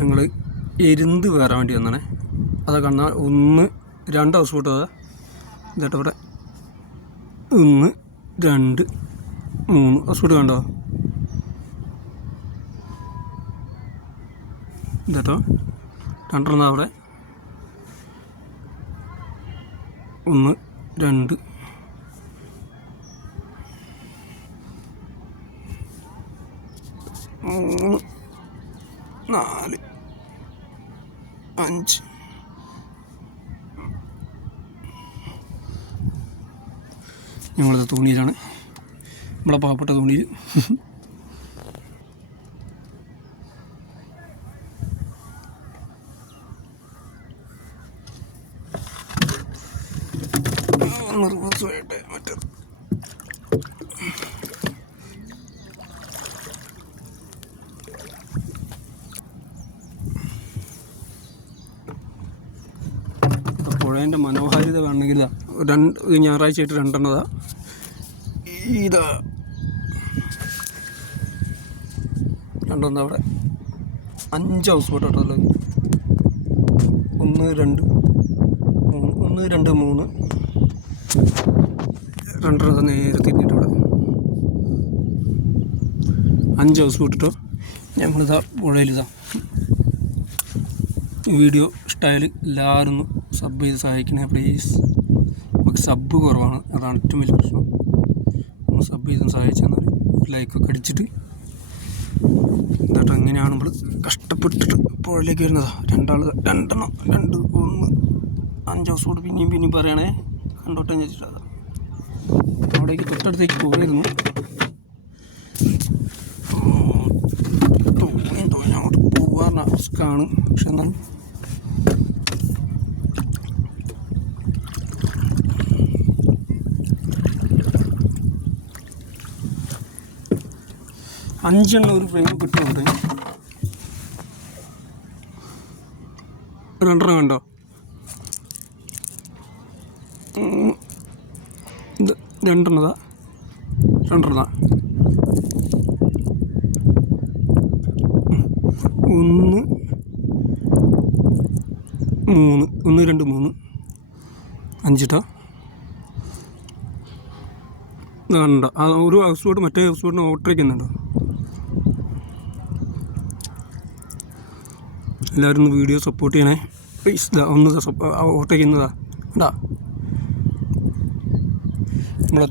ഞങ്ങൾ എരുന്ത് കയറാൻ വേണ്ടി വന്നാണേ. അതൊക്കെ കാണാൻ 1 2 ഹൗസ് ബോട്ട്. അതാ ഇതേട്ടോ ഇവിടെ 1 2 3 ഹൗസ് ബോട്ട് കണ്ടോ. ഇതേട്ടോ 2 അവിടെ 1 2 3 4 5 ഞങ്ങളത് തോണിയിലാണ്, നമ്മളെ പാവപ്പെട്ട തോണിയിൽ. നിർബന്ധമായിട്ട് മറ്റേത് പുഴേൻ്റെ മനോഹാരിത കാണണമെങ്കിൽ ഞായറാഴ്ചയായിട്ട് 2 എണ്ണതാ. ഇതാ 2 അവിടെ 5 ഹൗസ് ബോട്ട് കേട്ടോ. 1 2 3 2 നേരെ തിരിഞ്ഞിട്ട് ഇവിടെ 5 ഹൗസ് ബോട്ട് കേട്ടോ. ഞങ്ങളിതാ പുഴയിലിതാ. വീഡിയോ ഇഷ്ടമായാൽ എല്ലാവരും സബ് ചെയ്ത് സഹായിക്കണേ പ്ലീസ്. നമുക്ക് സബ് കുറവാണ്, അതാണ് ഏറ്റവും വലിയ പ്രശ്നം. നമ്മൾ സബ് ചെയ്ത് സഹായിച്ചാൽ ലൈക്കൊക്കെ അടിച്ചിട്ട് എന്നിട്ട് എങ്ങനെയാണ് നമ്മൾ കഷ്ടപ്പെട്ടിട്ട് പുഴയിലേക്ക് വരുന്നതാ. 2 1 5 ഹൗസ് ബോട്ട് പിന്നെയും പറയണേ കണ്ടോട്ടെ വെച്ചിട്ട്. അതാ അവിടേക്ക് തൊട്ടടുത്തേക്ക് പോയിരുന്നു. തോന്നി അങ്ങോട്ട് പോകാറുണ്ട്, റിസ്ക്കാണ്. പക്ഷെ എന്നാലും അഞ്ചെണ്ണം ഒരു ഫ്രെയിം കിട്ടുന്നുണ്ട്. 2 കണ്ടോ. ഇത് 2 2 1 3 1 2 3 5 കേട്ടോ. കണ്ടോ ആ ഒരു ഹൗസ് ബോട്ട് മറ്റേ ഹൗസ് ബോട്ടിന് ഓട്ടറിക്കുന്നുണ്ടോ. എല്ലാവരും ഒന്ന് വീഡിയോ സപ്പോർട്ട് ചെയ്യണേ പ്ലീസ്. ഒന്ന് ഓട്ടയ്ക്കുന്നതാ കേട്ടാ. നമ്മളെ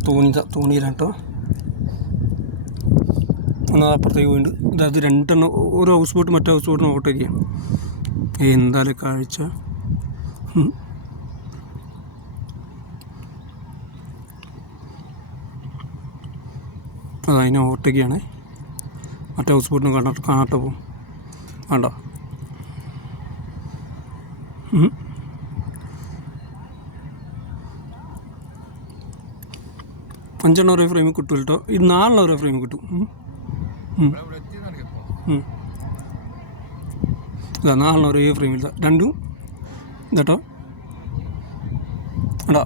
തോണിയിലാണ് കേട്ടോ. എന്നാൽ അപ്പുറത്തേക്ക് പോയിട്ടുണ്ട്. അതായത് 2 എണ്ണം ഓരോ ഹൗസ് ബോട്ട് മറ്റേ ഹൗസ് ബോട്ടിന് ഓട്ടയ്ക്കുക. എന്തായാലും കാഴ്ച. അതതിനെ ഓട്ടയ്ക്കാണ്. മറ്റേ ഹൗസ് ബോട്ടിന് കാണാട്ടോ പോകും വേണ്ടോ. 5 എണ്ണം ഒരേ ഫ്രെയിമിൽ കിട്ടും കേട്ടോ. ഈ 4 എണ്ണം ഒരേ ഫ്രെയിമിൽ കിട്ടും. ഇതാ 4 എണ്ണം ഒരേ ഫ്രെയിമിൽ 2 ഇതാട്ടോ എടാ.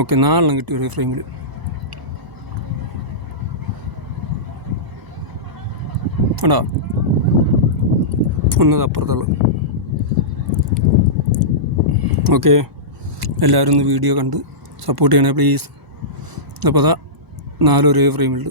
ഓക്കെ 4 എണ്ണം കിട്ടി ഒരേ ഫ്രെയിമിൽ. എടാ ഒന്നത് അപ്പുറത്തുള്ളു. ഓക്കെ എല്ലാവരും ഒന്ന് വീഡിയോ കണ്ട് സപ്പോർട്ട് ചെയ്യണേ പ്ലീസ്. അപ്പോൾ അതാ 4 ഒരേ ഫ്രെയിമിൽ.